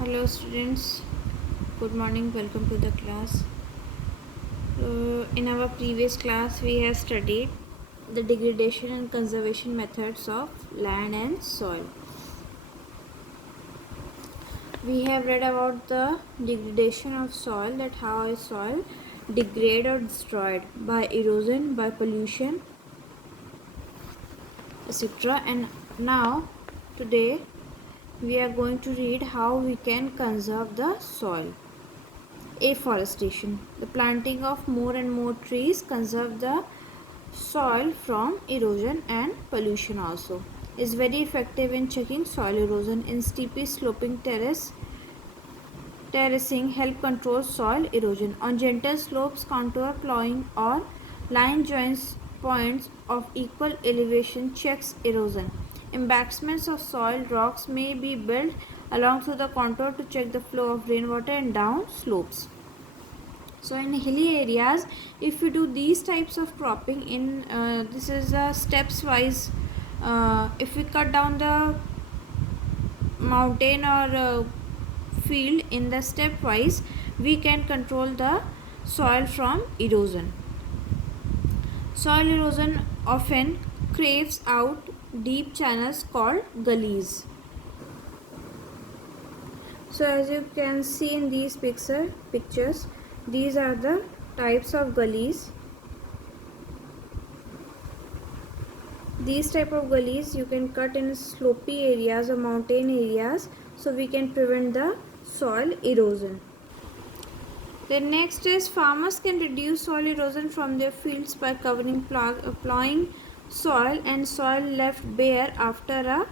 Hello students, good morning, welcome to the class. In our previous class we have studied the degradation and conservation methods of land and soil. We have read about the degradation of soil, that how a soil degrade or destroyed by erosion, by pollution, etc. And now today we are going to read how we can conserve the soil. Afforestation. The planting of more and more trees conserve the soil from erosion and pollution also. Is very effective in checking soil erosion. In steeply sloping terracing help control soil erosion. On gentle slopes, contour plowing or line joins points of equal elevation checks erosion. Embankments of soil rocks may be built along through the contour to check the flow of rainwater and down slopes. So in hilly areas, if we do these types of cropping in this is a steps wise, if we cut down the mountain or field in the step wise, we can control the soil from erosion. Soil erosion often craves out deep channels called gullies. So as you can see in these pictures, these are the types of gullies. These type of gullies you can cut in slopy areas or mountain areas, so we can prevent the soil erosion. The next is farmers can reduce soil erosion from their fields by covering plowing soil and soil left bare after a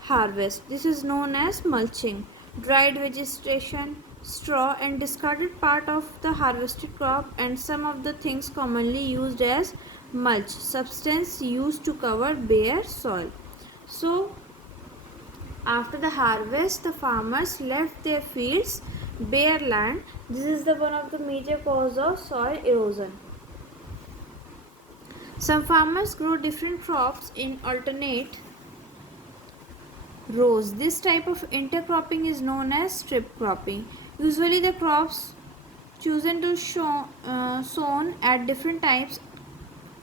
harvest. This is known as mulching. Dried vegetation, straw and discarded part of the harvested crop and some of the things commonly used as mulch, substance used to cover bare soil. So after the harvest, the farmers left their fields bare land. This is the one of the major cause of soil erosion. Some farmers grow different crops in alternate rows. This type of intercropping is known as strip cropping. Usually the crops chosen to sown at different times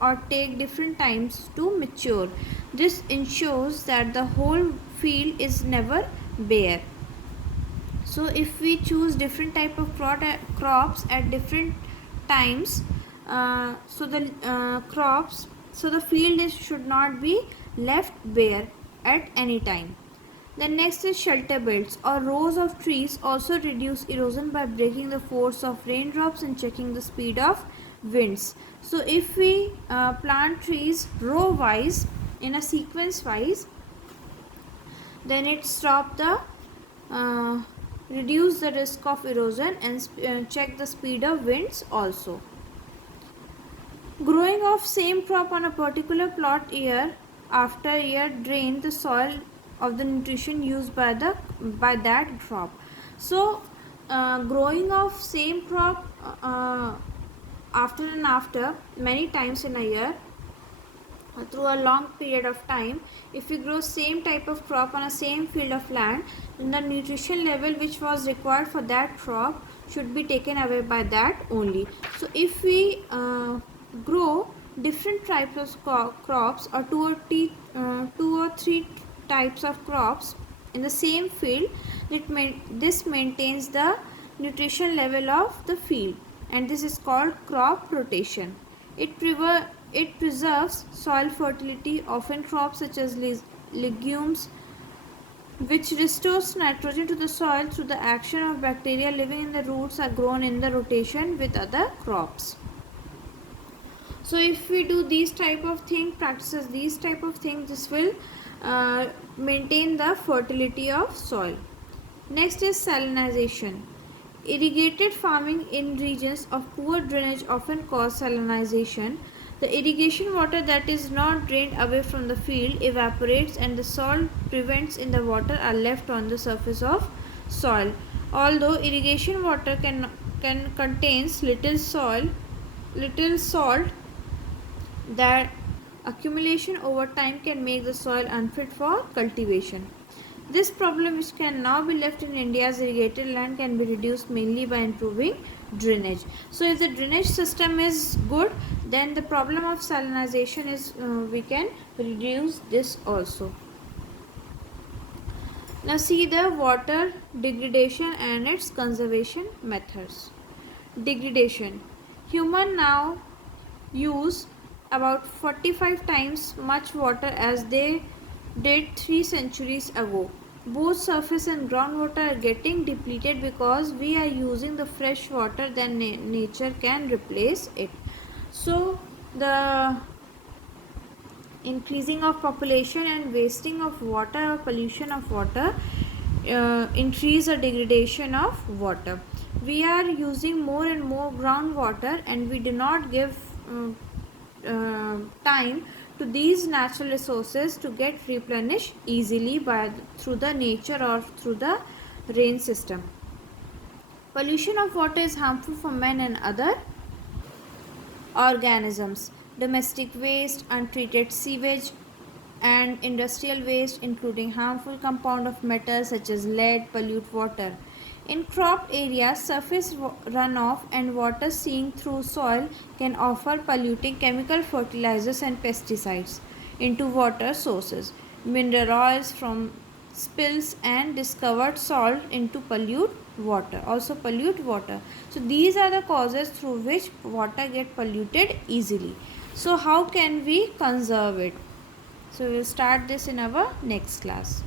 or take different times to mature. This ensures that the whole field is never bare. So if we choose different type of crops at different times, so the field should not be left bare at any time. The next is shelter belts or rows of trees also reduce erosion by breaking the force of raindrops and checking the speed of winds. So if we plant trees row wise in a sequence wise, then it stop the reduce the risk of erosion and check the speed of winds also. Growing of same crop on a particular plot year after year drain the soil of the nutrition used by that crop. So growing of same crop after and after many times in a year through a long period of time, if we grow same type of crop on a same field of land, then the nutrition level which was required for that crop should be taken away by that only. So if we grow different types of crops or two or three types of crops in the same field, this maintains the nutrition level of the field, and this is called crop rotation. It preserves soil fertility. Often crops such as legumes, which restores nitrogen to the soil through the action of bacteria living in the roots, are grown in the rotation with other crops. So if we do these type of practices these type of things, this will maintain the fertility of soil. Next is salinization. Irrigated farming in regions of poor drainage often cause salinization. The irrigation water that is not drained away from the field evaporates and the salt prevents in the water are left on the surface of soil. Although irrigation water can contains little salt, that accumulation over time can make the soil unfit for cultivation. This problem, which can now be left in India's irrigated land, can be reduced mainly by improving drainage. So if the drainage system is good, then the problem of salinization is we can reduce this also. Now see the water degradation and its conservation methods. Degradation. Human now use about 45 times much water as they did 3 centuries ago. Both surface and groundwater are getting depleted because we are using the fresh water, then nature can replace it. So the increasing of population and wasting of water or pollution of water increase the degradation of water. We are using more and more groundwater, and we do not give time to these natural resources to get replenished easily through the nature or through the rain system. Pollution of water is harmful for man and other organisms. Domestic waste, untreated sewage, and industrial waste, including harmful compound of metals such as lead, pollute water. In crop areas, surface runoff and water seeping through soil can offer polluting chemical fertilizers and pesticides into water sources. Mineral oils from spills and discovered salt into pollute water. So these are the causes through which water get polluted easily. So how can we conserve it? So we will start this in our next class.